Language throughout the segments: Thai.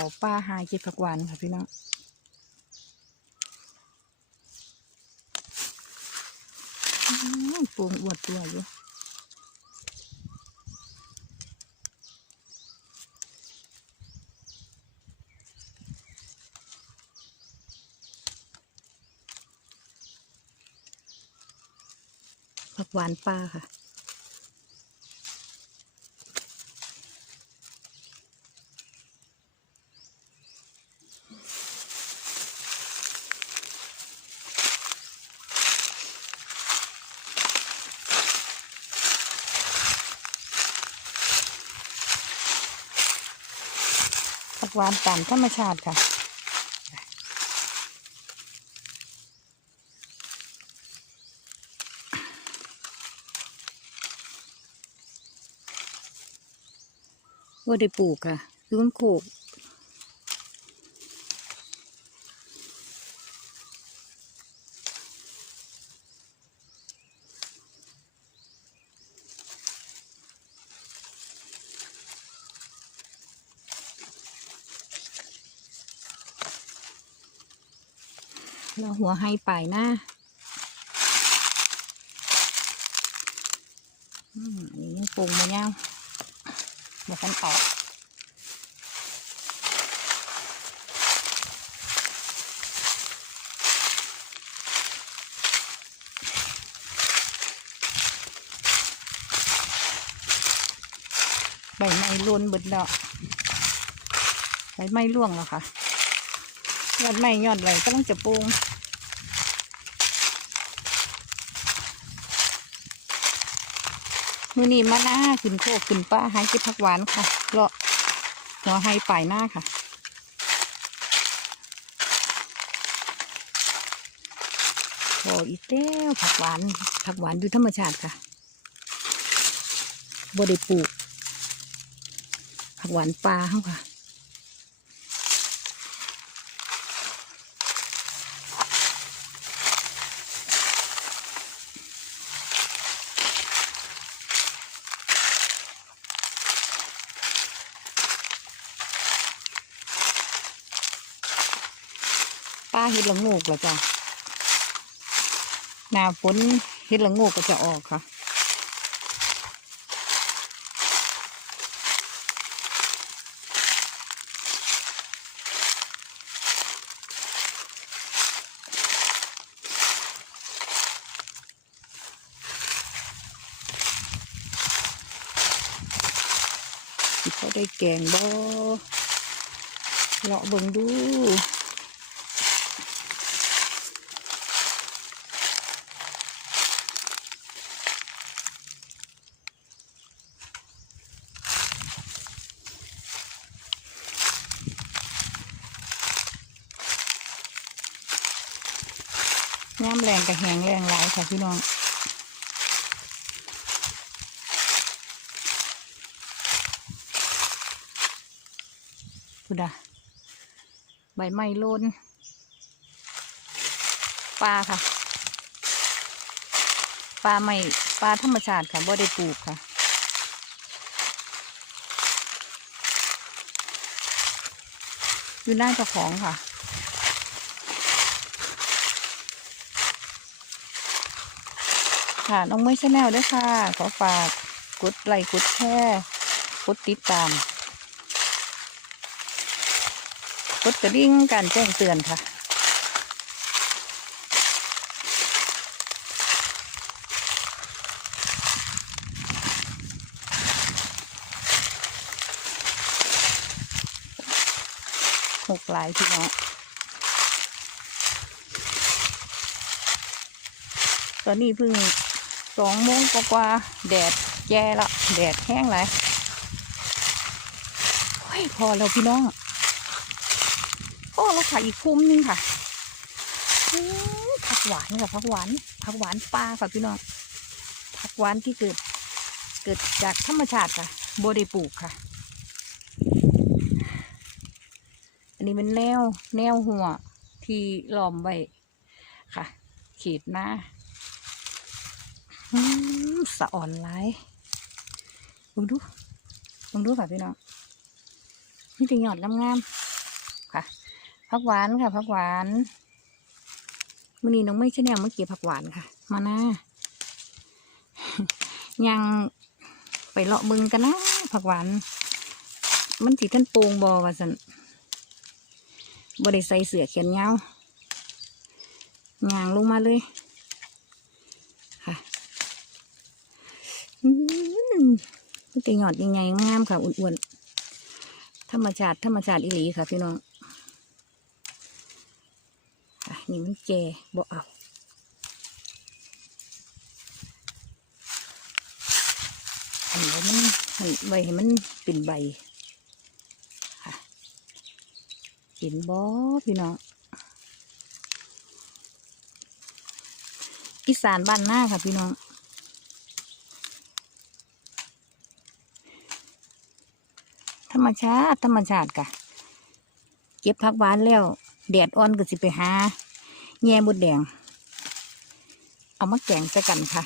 เขาป้าหายเก็บผักหวานค่ะพี่น้องปูงอวดตัวอยู่ผักหวานป้าค่ะ กหวานตามธรรมชาติค่ะว่าได้ปลูกค่ะยุ้นโขก หัวให้ปลายหน้าอืมนนี้ยังปรุงมายังเดี๋ยวกันออกใบไม้ล้วนเบิดแล้วใบไม้ร่วงแล้วค่ะยอดไม้ยอดไหลก็ต้องจะปรุง มือนี้มาหน้าขึ้นโคกขึ้นป้าหายเก็บผักหวานค่ะเลาะหัวไฮป่ายหน้าค่ะพออีกแล้วผักหวานผักหวานดูธรรมชาติค่ะบ่ได้ปลูกผักหวานปลาเข้าค่ะ เห็ดละโงูกแล้วจ้ะหน้าฝนเห็ดละโงูกก็จะออกค่ะเขาได้แกงบ่เลาะเบิ่งดู กับแหงแรงหลายค่ะพี่น้องพุดาใบไม้โลนปลาค่ะปลาไม่ปลาธรรมชาติค่ะบ่ได้ปลูกค่ะอยู่หน้าเจ้าของค่ะ ค่ะน้องไม่ชาแนลด้วยค่ะ ขอฝากกดไลค์กดแชร์กดติดตามกดกระดิ่งการแจ้งเตือนค่ะ หกหลายพี่น้องตอนนี้เพิ่ง สองโมงกว่าแดดแย่ละแดดแห้งเลยโอ้ยพอแล้วพี่น้อง โอ้เราขายอีกคุ้มนึงค่ะผักหวานค่ะผักหวานผักหวานปลาค่ะพี่น้องผักหวานที่เกิด เกิดจากธรรมชาติค่ะโบได้ปลูกค่ะ อันนี้เป็นแนวแนวหัวที่ล้อมไว้ค่ะ เขตหน้า สะอ่อนไรลองดูลองดูค่ะพี่น้องนี่เป็นหยอดงามๆค่ะผักหวานค่ะผักหวานมื้อนี้น้องไม่ใช่แนวเมื่อกี้ผักหวานค่ะ มาหนะยังไปเลาะบึงกันนะผักหวาน มันสีท่านโปงบอว่าสันบริใส่เสือเขียนยาวยางลงมาเลย ค่ะอื มันจะหยอดยังไงงามค่ะอ้วนๆธรรมชาติ ธรรมชาติอีหลีค่ะ พี่น้องนี่มันแก่บ่เอาอันนี้มันให้ใบให้มันเป็นใบค่ะเห็นบ่พี่น้องอีสานบ้านหน้าค่ะพี่น้อง ธรร มชาติ ธรรมชาติกะ เก็บผักหวานแล้ว แดดอ่อนก็สิไปหา แง่มดแดง เอามาแกงใส่กันค่ะ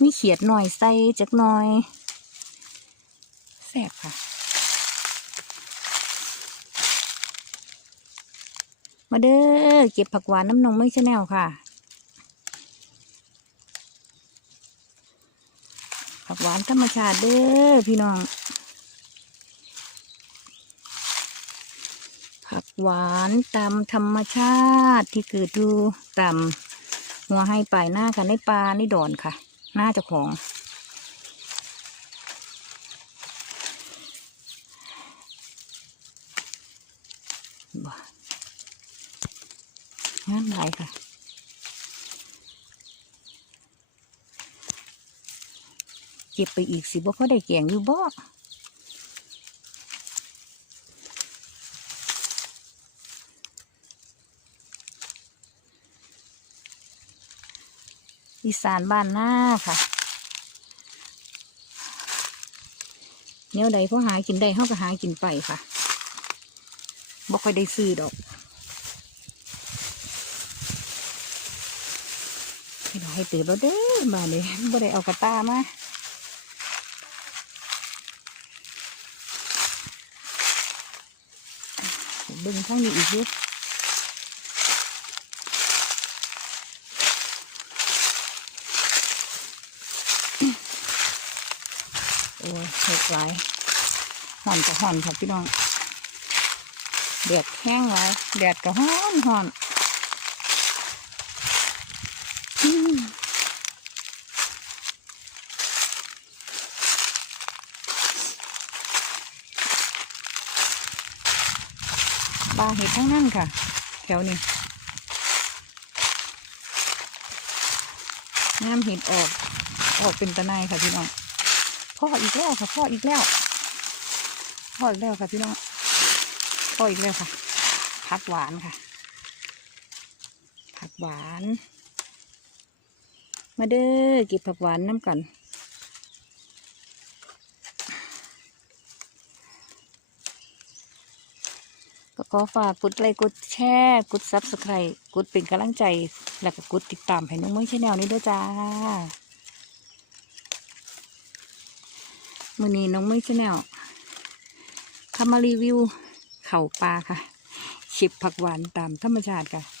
มีเขียดหน่อยใส่จักหน่อยแซ่บค่ะ มาเด้อเก็บผักหวานน้ำนมไม่ใช่แนวค่ะ ผัก หวานธรรมชาติเด้อพี่น้อง ผักหวานตามธรรมชาติที่เกิดดูตามหัวให้ปลายหน้าค่ะในปลาในดอนค่ะ หน้าเจ้าของบ่งานหลายค่ะ เก็บไปอีกสิบ่พอได้แกงอยู่บ่อีสานบ้านหน้าค่ะแนวใดพอหากินได้เฮาก็หากินไปค่ะบ่ค่อยได้ซื้อดอกให้เราให้ตื่นแล้วเด้อบ้านนี้บ่ได้เอากระตามา บิ่งข้างนี้อีกอยู่โอ้ยเห็ดไรห่อนก็ห่อนค่ะพี่น้องแดดแห้งไรแดดกับห่อนห่อนอืมปลาเห็ดทั้งนั้นค่ะ แถวนี้น้ำเห็ดออก ออกเป็นตะไนค่ะพี่น้องพ่ออีกแล้วค่ะพ่ออีกแล้วพ่ออีกแล้วค่ะพี่น้องพ่ออีกแล้วค่ะผักหวานค่ะ ผักหวาน มาเด้อเก็บผักหวานน้ำกัน อฝากกดไลค์กดแชร์กดซับสไครต์กดเป็นกำลังใจ แล้วก็กดติดตามให้น้องเมืองชาแนลนี้ด้วยจ้ามื่อนี้น้องไม่ชแนลทำมารีวิวเข่าปลาค่ะ ชิบผักหวานตามธรรมชาติค่ะ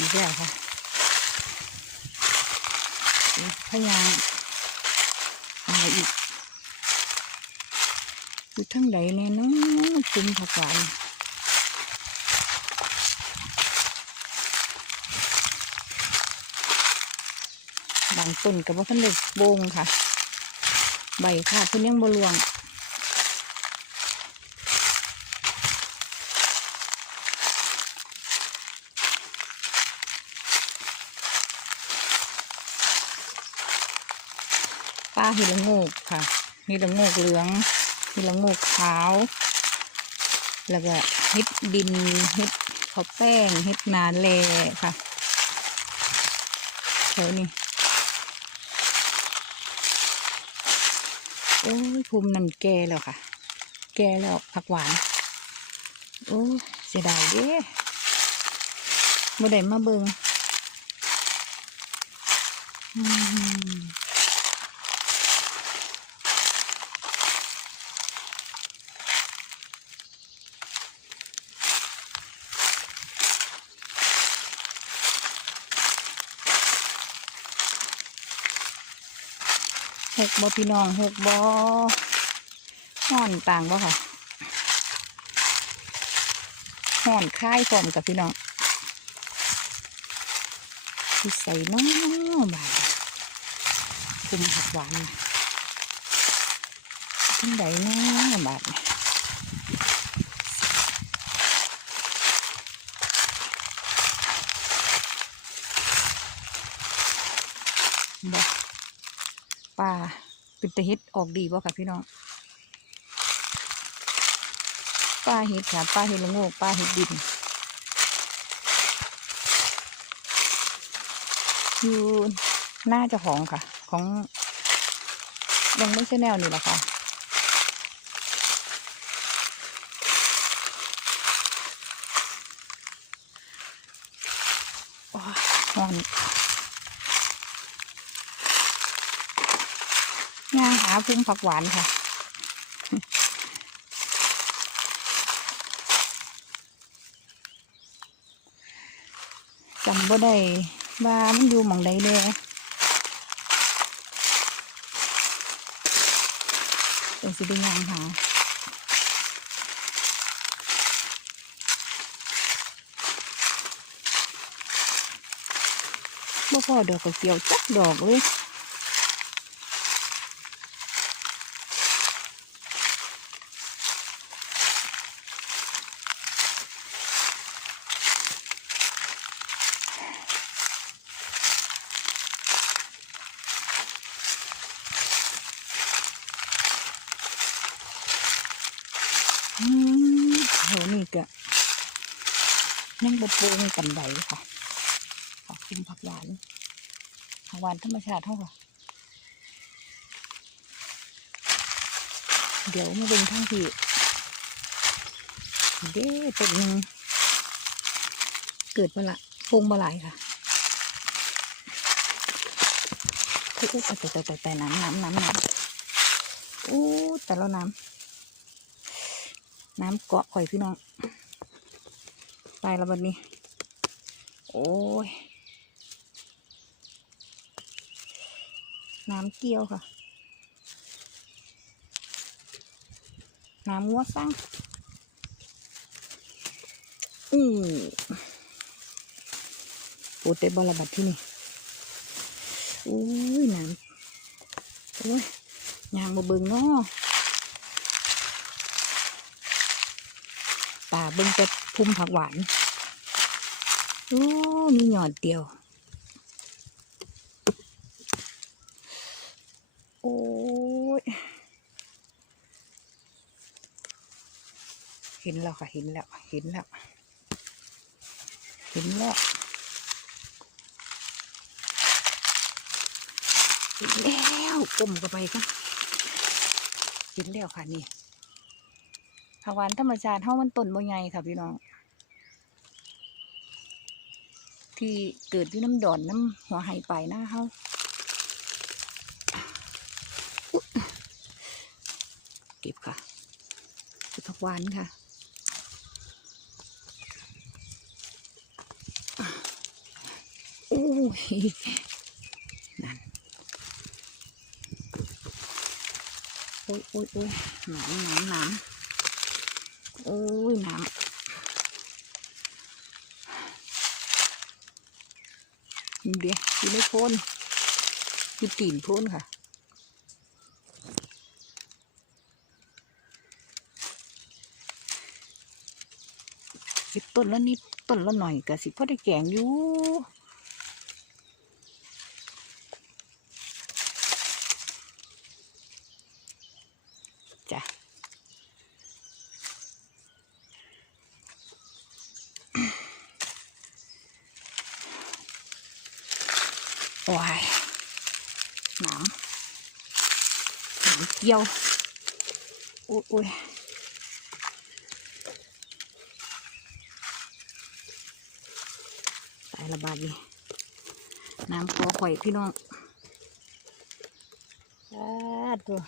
อีกแล้วค่ะพยายามเอาอีกอยู่ทั้งใดแน่นอนจุ่มผักหวานบางต้นกับว่าท่านเด็กโบงค่ะ ใบค่ะเพิ่นยังบรวง เห็ดละโงกค่ะเห็ดละโงกเหลืองเห็ดละโงกขาว แล้วก็เห็ดดินเห็ดข้าวแป้งเห็ดนาแลค่ะแถวนี้โอ้ยภูมินั่นแก่แล้วค่ะ แก่แล้วผักหวาน โอ้ยเสียดายเด้บ่ได้มาเบิงอืม บ่พี่น้องเฮกบ่ห่อนต่างบ่ค่ะห่อนค่ายฟอมกับพี่น้องที่ใส่น้อบาคุมผักหวานทั้งใดน้อบาทนี่บ่ปลา เป็นตะเฮ็ดออกดีบ่ค่ะพี่น้องปลาเห็ดค่ะปลาเห็ดละโงกปลาเห็ดดินอยู่หน้าเจ้าของค่ะ ของยังไม่ใช่แนวนี่แหละค่ะโอ้ย ร้อนงาหาพุ่มผักหวานค่ะ จำบ่ได้ว่ามันอยู่หมองใดเด้เป็นสิได้ยังหาบ่พอดอกก็เกี่ยวจักดอกเลย อืมโหนี่ก็ยังบปรุงกันใดค่ะขอบคุณผักหวานผักหวานธรรมชาติเท่าค่ะ เดี๋ยวมาเป็นทางที่เด้ต้นหนึ่งเกิดมาละปรุงมาหลายค่ะโอุ๊ยแต่แต่แต่แต่น้ำน้ำน้ำน้ำอู้แต่ละน้ำ น้ำเกาะข่อยพี่น้องไปแล้วบัดนี้ โอ้ย น้ำเกี่ยวค่ะ น้ำงัวสร้างอือโอ้เตะบอลระบัดที่นี่โอ้ยน้ำโอ้ยยางมาเบิงเนาะ่าเบิ่งแต่พุ่มผักหวานโอ้มีหยอดเดียว โอ้ย เห็นแล้วค่ะ เห็นแล้ว เห็นแล้ว เห็นแล้วเห็นแล้วกลมเข้าไปกันเห็นแล้วค่ะนี่ ผักหวานธรรมชาติเฮามันต้นบ่ใหญ่ค่ะพี่น้อง ที่เกิดอยู่น้ำดอนน้ำหัวไห้ไปหน้าเฮาเก็บค่ะผักหวานค่ะโอ้ยนั่นโอ้ยโอ้ยโอ้ยหนามหนามหนาม โอ้ยน้ำเดี๋ยวอยู่ในโพนอยู่ตีนโพนค่ะต้นละนิดต้นละหน่อยก็สิพอได้แกงอยู่ จ้ะ โอ้ยหนาว เกี่ยวโอ้ยโอ้ยระบาดนี่น้ำคอข่อยพี่น้องอ่าตัว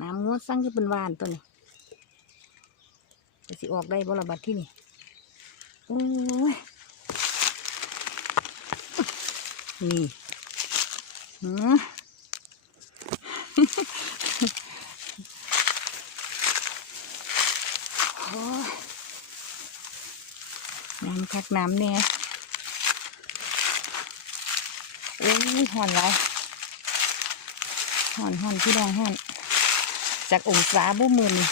น้ำงวดสั่งที่เป็นวานตัวนี้จะสิออกได้บ่ระบาดที่นี่ โอ้ย นี่หือโอ้ยน้ำคักน้ำเนี่ยโอ้ยห่อนไรห่อนห่อนพี่น้องห่อน จากองศาบุมือนี่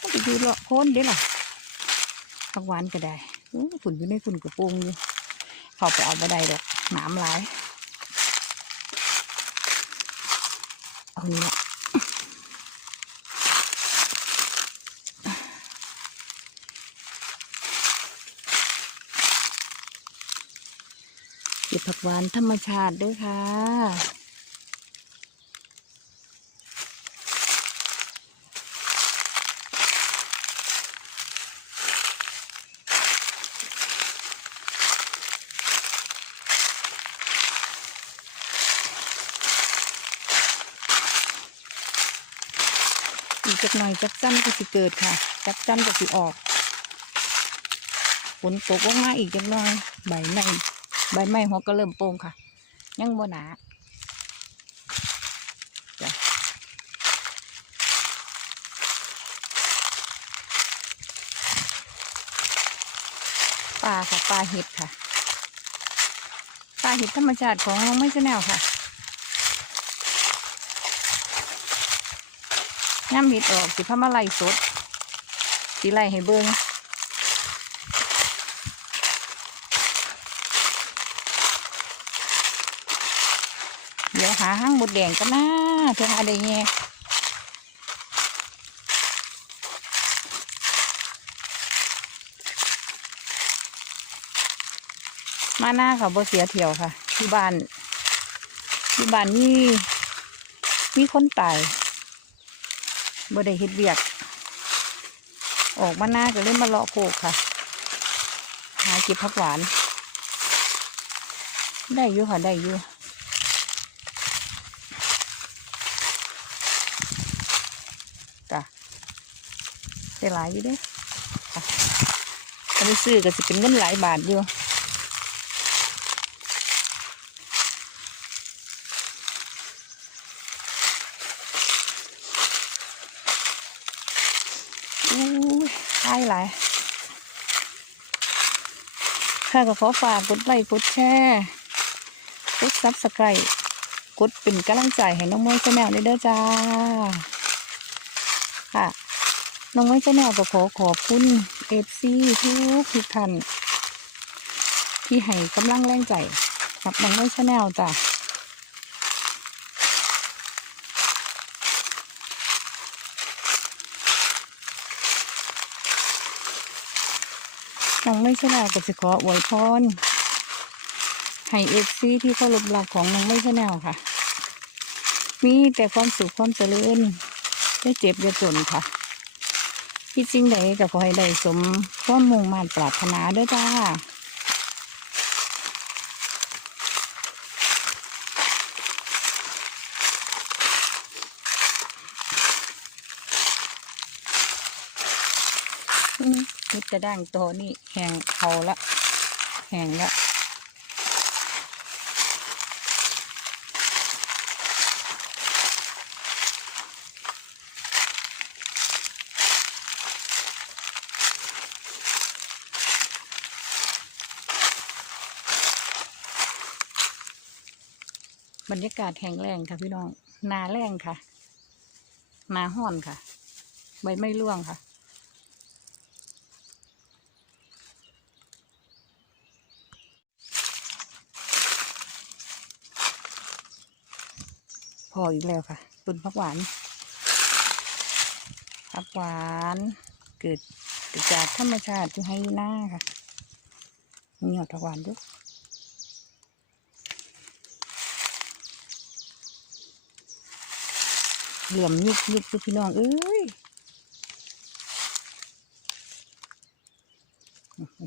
ก็ไปดูเลาะโคนเด้ล่ะ ผักหวานก็ได้ฝุ่นอยู่ในฝุ่นกระโปรงอยู่เขาไปเอาไปได้ดอกหนามหลาย เอานี่ละเก็บผักหวานธรรมชาติด้วยค่ะ อีก จักจักจันก็สิเกิดค่ะ จักจันก็สิออกฝนตกลงมาอีกจักหน่อย ใบไม้ใบไม้หัวก็เริ่มโป่งค่ะ ยังบ่หนาปลาค่ะปลาเห็ดค่ะปลาเห็ดธรรมชาติของเราไม่ใช่แนวค่ะ ย่ำเห็ดออกสิพามาไล่สด สิไล่ให้เบิ่งเดี๋ยวหาห้างหมดแดงกันนะเธอหาได้แง่มาหน้าค่ะบ่เสียเที่ยวค่ะที่บ้านที่บ้านนี่มีคนตาย บ่ได้เฮ็ดเวียก ออกมาหน้าก็เล่นมาเลาะโคกค่ะ หาเก็บผักหวาน ได้อยู่ค่ะ ได้อยู่จ้ะได้หลายอยู่เด้ค่ะถ้ซื้อก็จะเป็นเงินหลายบาทอยู่ อู้ยตาย หลายค่ะก็ขอฝากกดไลค์กดแชร์กดซับสไครต์กดเป็นกำลังใจให้น้องมวยชาแนลด้เด้อจ้า ค่ะ น้องมวยชาแนลก็ขอขอบคุณเอฟซีทุกทุกท่านที่ให้กำลังแรงใจกับน้องมวยชาแนลจ้า น้องไม่ใช่แล้วก็จะขออวยพรให้เอฟซีที่เคารพรักของน้องไม่ใช่แนวค่ะ มีแต่ความสุขความเจริญได้เจ็บได้จนค่ะที่จริงใดก็ขอให้ได้สมความมุ่งมั่นปรารถนาด้วยจ้าอืม นิดจะด่างโตนี่แห้งเขาละแห้งละบรรยากาศแห้งแรงค่ะพี่น้อง นาแรงค่ะ นาห้อนค่ะ ใบไม่ร่วงค่ะ พออีกแล้วค่ะต้นผักหวานผักหวานเกิดเกิดจากธรรมชาติที่ให้หน้าค่ะมีหอดผักหวานด้วยเหลี่ยมยุบยุบพี่น้องเอ้ย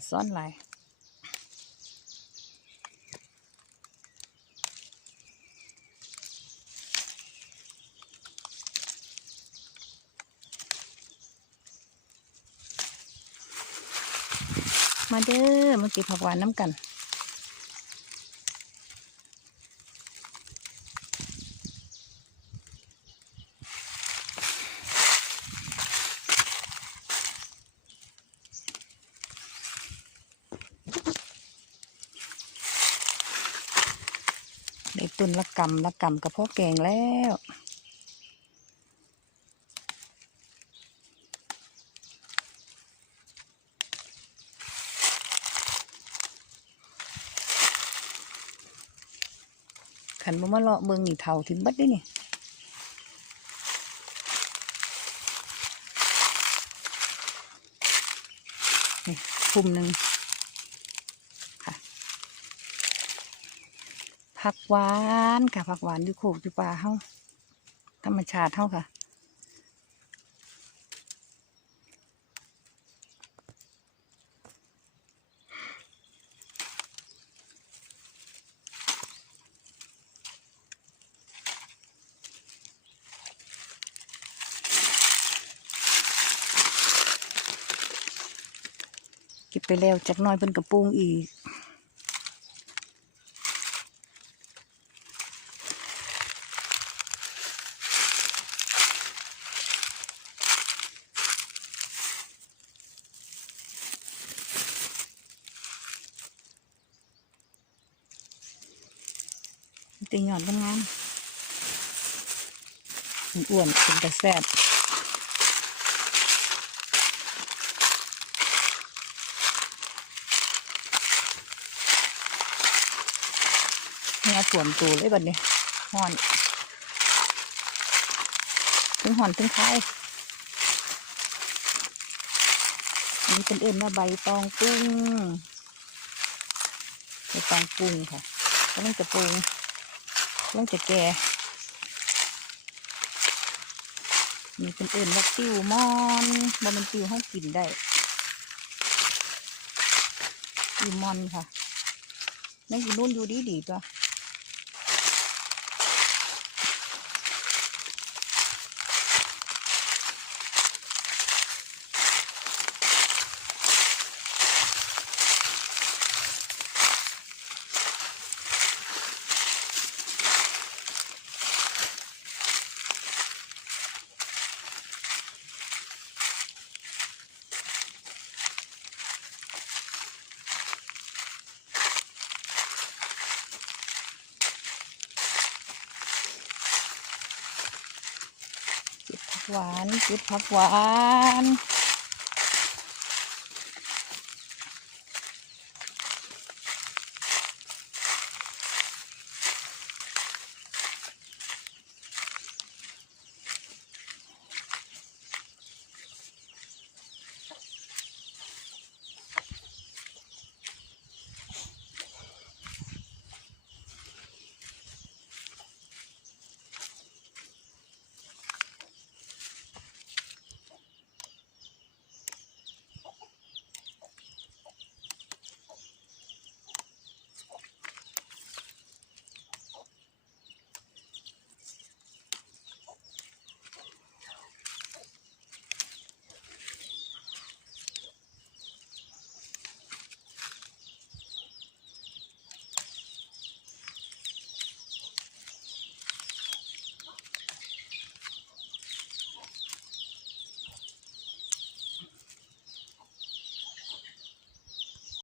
ซ้อนลาย เด้อมาเก็บผักหวานน้ำกันได้ตุนละกำละกำกับพ่อแกงแล้ว มาเลาะเบิงนี่เท่าทิมบัดด้นี่นี่คุมหนึ่งค่ะผักหวานค่ะผักหวานอยู่โขกอยู่ป่าเฮาธรรมชาติเฮาค่ะ ไปแล้วจากหน้อยเป็นกระปุงอีก ตีหยอดงามๆอ้วนๆเป็นแต่แซ่บ เนี่ยสวมตูเลยบัดนี้ห่อนถึงห่อนถึงคายอันนี้เป็นเอื่นว่าใบตองกุ้งใบตองกุ้งค่ะก็ต้องจะปรุงเรื่องจะแก่มีเป็นเอื่นว่าติวมอนบ่มันติวให้กินได้ติวมอนค่ะแม่งอยู่นู่นอยู่ดีดีๆตัว หวานเก็บผักหวาน